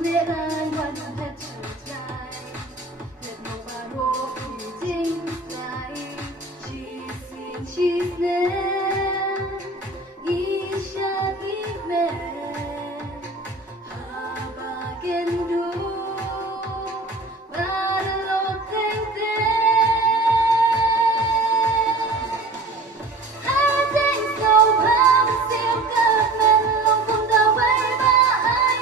lễ an hoàn hết trở dài hết màu và đồ thì chính lại chỉ xin chỉ nên isha ime habagendu barlo tente hai tiếng sầu hám siêu cơn men lòng cùng đau bay ba ai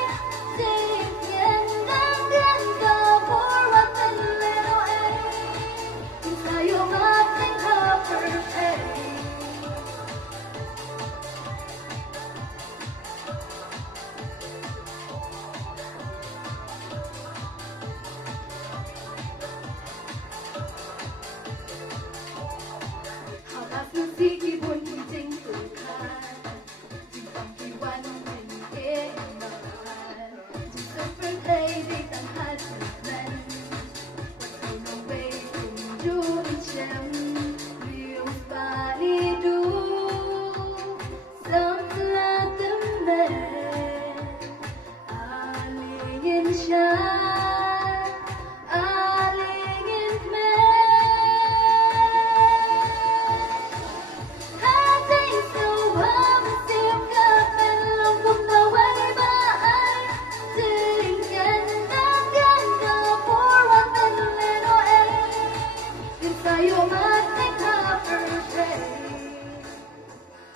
tình nhân đang đến cờ for what the little a inside your heart think her perfect好大自己ที่บุญที่จริงสุดท้ายจึงต้องที่วันเป็นเองมาจึงต้องเป็นใครได้ตั้งหาจุดนั้นวันเธอน้องไปคุณดูฉันเรียวปาลีดูสัมลาตั้งแม่อาเลยินชาYou're my